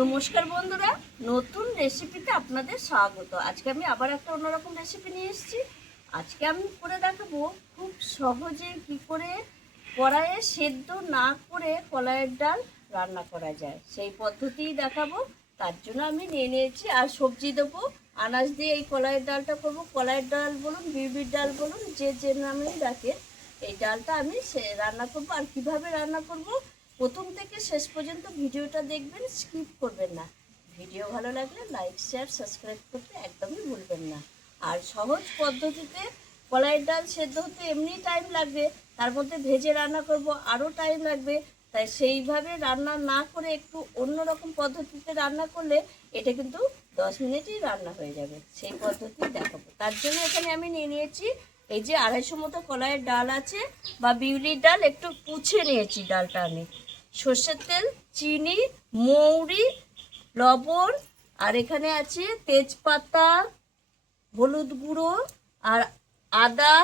নমস্কার বন্ধুরা, নতুন রেসিপিতে আপনাদের স্বাগত। আজকে আমি আবার একটা অন্যরকম রেসিপি নিয়ে এসেছি। আজকে আমি করে দেখাবো খুব সহজে কি করে কড়াইয়ে সেদ্ধ না করে কলাইয়ের ডাল রান্না করা যায়, সেই পদ্ধতিই দেখাবো। তার জন্য আমি নিয়ে নিয়েছি আর সবজি দেবো। আনাজ দিয়ে এই কলাইয়ের ডালটা করব। কলাইয়ের ডাল বলুন, বিউলির ডাল বলুন, যে নামেই ডাকে, এই ডালটা আমি রান্না করব। আর কিভাবে রান্না করব প্রথম থেকে শেষ পর্যন্ত ভিডিওটা দেখবেন, স্কিপ করবেন না। ভিডিও ভালো লাগলে লাইক, শেয়ার, সাবস্ক্রাইব করতে একদমই ভুলবেন না। আর সহজ পদ্ধতিতে কলাইয়ের ডাল সেদ্ধ হতে এমনি টাইম লাগবে, তার মধ্যে ভেজে রান্না করব আরও টাইম লাগবে। তাই সেইভাবে রান্না না করে একটু অন্যরকম পদ্ধতিতে রান্না করলে এটা কিন্তু 10 মিনিটেই রান্না হয়ে যাবে। সেই পদ্ধতি দেখাবো। তার জন্য এখানে আমি নিয়ে নিয়েছি এই যে 250 মতো কলাইয়ের ডাল আছে বা বিউলির ডাল, একটু পুছে নিয়েছি ডালটা আমি। সর্ষের তেল, চিনি, মৌরি, লবণ, আর এখানে আছে তেজপাতা, হলুদ গুঁড়ো, আর আদা,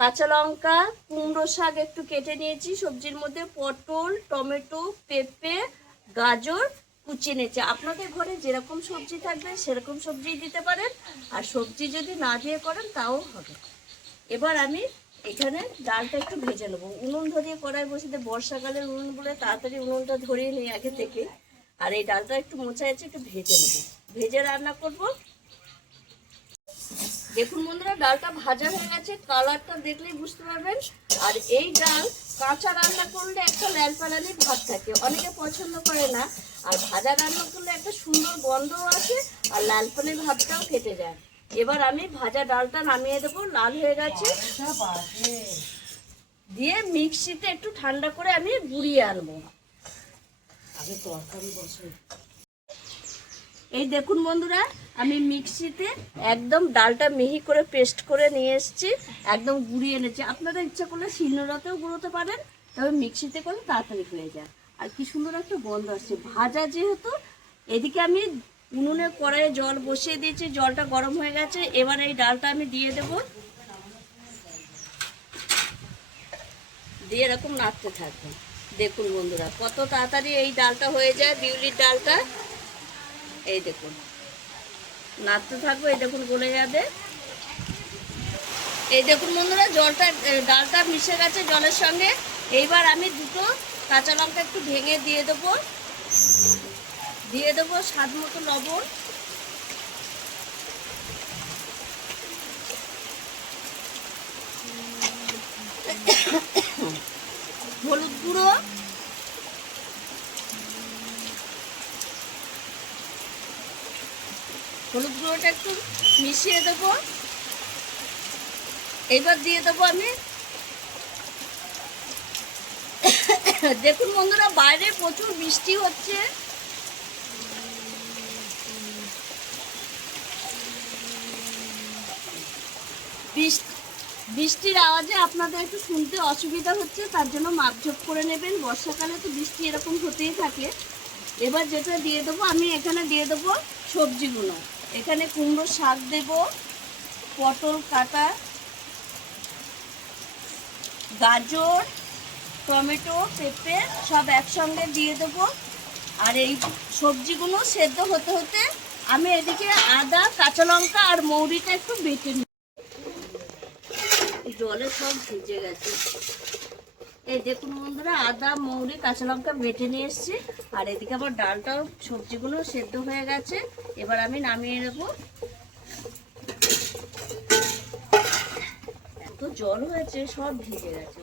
কাঁচা লঙ্কা, কুমড়ো শাক একটু কেটে নিয়েছি সবজির মধ্যে, পটল, টমেটো, পেঁপে, গাজর কুচিয়ে নিয়েছি। আপনাদের ঘরে যেরকম সবজি থাকবে সেরকম সবজি দিতে পারেন, আর সবজি যদি না দিয়ে করেন তাও হবে। এবার আমি এখানে ডালটা একটু ভেজে নেবো। উনুন ধরিয়ে কড়াই বসিয়ে, বর্ষাকালের উনুন বলে তাড়াতাড়ি উনুনটা ধরিয়ে নিই আগে থেকে। আর এই ডালটা একটু মোচা আছে, একটু ভেজে নেবো, ভেজে রান্না করব। দেখুন বন্ধুরা, ডালটা ভাজা হয়ে গেছে, কালারটা দেখলেই বুঝতে পারবেন। আর এই ডাল কাঁচা রান্না করলে একটা ল্যালপালানি ভাব থাকে, অনেকে পছন্দ করে না। আর ভাজা রান্না করলে একটা সুন্দর গন্ধও আসে, আর লালপানি ভাবটাও কেটে যায়। এবার আমি ভাজা ডালটা নামিয়ে দেবো, লাল হয়ে গেছে। দিয়ে মিক্সিতে একটু ঠান্ডা করে আমি গুঁড়িয়ে আনবো। আগে তরকারি বসে। এই দেখুন বন্ধুরা, আমি মিক্সিতে একদম ডালটা মিহি করে পেস্ট করে নিয়ে এসেছি, একদম গুঁড়িয়ে এনেছি। আপনারা ইচ্ছা করলে শিলনোড়াতেও গুঁড়োতে পারেন, তবে মিক্সিতে করলে তাড়াতাড়ি হয়ে যায়। আর কি সুন্দর একটা গন্ধ আসছে ভাজা যেহেতু। এদিকে আমি উনুনে কড়াইয়ে জল বসিয়ে দিয়েছি, জলটা গরম হয়ে গেছে। এবার এই ডালটা আমি দিয়ে দেব, দিয়ে এরকম নাড়তে থাকবো। দেখুন বন্ধুরা, কত তাড়াতাড়ি এই ডালটা হয়ে যায়, বিউলির ডালটা। এই দেখুন, নাড়তে থাকবো, এই দেখুন গলে যাবে। এই দেখুন বন্ধুরা, ডালটা মিশে গেছে জলের সঙ্গে। এইবার আমি দুটো কাঁচা লঙ্কা একটু ভেঙে দিয়ে দেবো, স্বাদ মতো লবণ, হলুদ গুঁড়ো, হলুদ গুঁড়োটা একটু মিশিয়ে দেবো। এইবার দিয়ে দেবো আমি, দেখুন বন্ধুরা, বাইরে প্রচুর বৃষ্টি হচ্ছে। বৃষ্টির আওয়াজে আপনাদের একটু শুনতে অসুবিধা হচ্ছে, তার জন্য মাপঝোপ করে নেবেন। বর্ষাকালে তো বৃষ্টি এরকম হতেই থাকে। এবার যেটা দিয়ে দেবো, আমি এখানে দিয়ে দেবো সবজিগুলো। এখানে কুমড়ো শাক দেব, পটল কাটা, গাজর, টমেটো, পেঁপে সব একসঙ্গে দিয়ে দেবো। আর এই সবজিগুলো সেদ্ধ হতে হতে আমি এদিকে আদা, কাঁচা লঙ্কা আর মৌরিটা একটু বেটে নিই। জলে সব ভিজে গেছে। এই দেখুন বন্ধুরা, আদা, মৌরি, কাঁচা লঙ্কা বেটে নিয়ে এসেছি। আর এদিকে আবার ডালটাও, সবজিগুলো সেদ্ধ হয়ে গেছে। এবার আমি নামিয়ে নেব। এত জল হয়েছে, সব ভিজে গেছে।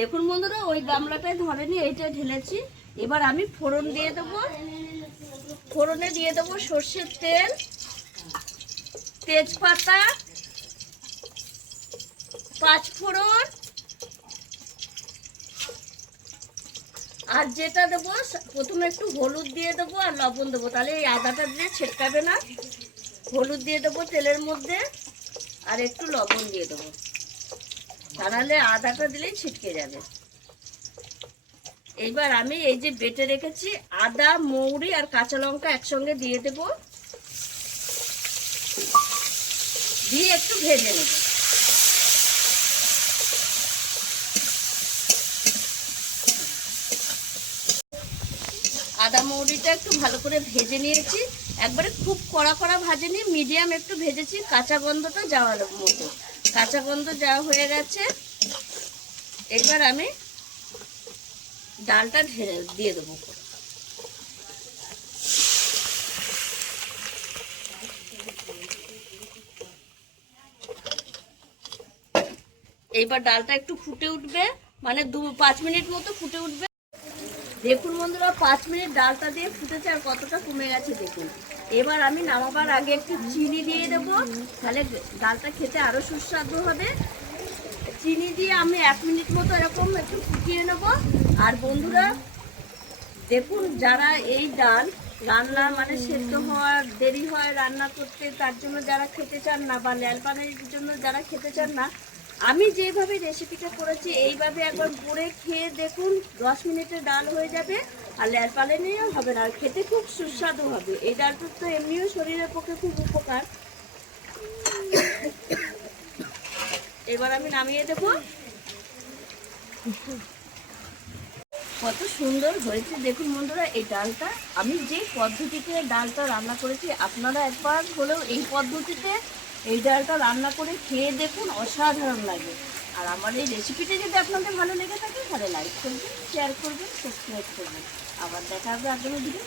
দেখুন বন্ধুরা, ওই গামলাটায় ধরেনি, এইটা ঢেলেছি। এবার আমি ফোড়ন দিয়ে দেবো। ফোড়নে দিয়ে দেবো সর্ষের তেল, তেজপাতা, পাঁচফোড়ন, আর যেটা দেবো প্রথমে একটু হলুদ দিয়ে দেবো আর লবণ দেবো, তাহলে এই আদাটা দিয়ে ছেটকাবে না। হলুদ দিয়ে দেবো তেলের মধ্যে, আর একটু লবণ দিয়ে দেবো, তাহলে আদাটা দিলেই ছিটকে যাবে। এইবার আমি এই যে বেটে রেখেছি আদা, মৌরি আর কাঁচা লঙ্কা একসঙ্গে দিয়ে দেব। দিয়ে একটু ভেজে নেব। আদা মৌরিটা একটু ভালো করে ভেজে নিয়েছি, একবারে খুব কড়া কড়া ভাজেনি, মিডিয়াম একটু ভেজেছি, কাঁচা গন্ধটা যাওয়ার মতো। কাঁচা গন্ধ যাওয়া হয়ে গেছে, এবার আমি ডালটা ঢেলে দিয়ে দেবো। এইবার ডালটা একটু ফুটে উঠবে, মানে 5 মিনিট মতো ফুটে উঠবে। দেখুন বন্ধুরা, 5 মিনিট ডালটা দিয়ে ফুটেছে আর কতটা কমে গেছে দেখুন। এবার আমি নামাবার আগে একটু চিনি দিয়ে দেবো, তাহলে ডালটা খেতে আরও সুস্বাদু হবে। চিনি দিয়ে আমি 1 মিনিট মতো এরকম একটু ফুটিয়ে নেব। আর বন্ধুরা দেখুন, যারা এই ডাল রান্না মানে সেদ্ধ হওয়ার দেরি হয় রান্না করতে, তার জন্য যারা খেতে চান না, বা ল্যাল পানের জন্য যারা খেতে চান না, আমি যেভাবে রেসিপিটা করেছি এইভাবে একবার করে খেয়ে দেখুন, 10 মিনিটে ডাল হয়ে যাবে। আর ল্যাল পালে নিয়েও হবে না, আর খেতে খুব সুস্বাদু হবে। এই ডালটা তো এমনিও শরীরের পক্ষে খুব উপকার। এবার আমি নামিয়ে দেবো। কত সুন্দর হয়েছে দেখুন বন্ধুরা এই ডালটা। আমি যে পদ্ধতিতে ডালটা রান্না করেছি, আপনারা একবার হলেও এই পদ্ধতিতে এই ডালটা রান্না করে খেয়ে দেখুন, অসাধারণ লাগে। আর আমার এই রেসিপিটা যদি আপনাদের ভালো লেগে থাকে তাহলে লাইক করবেন, শেয়ার করবেন, সাবস্ক্রাইব করবেন। আবার দেখা হবে আগামী ভিডিও।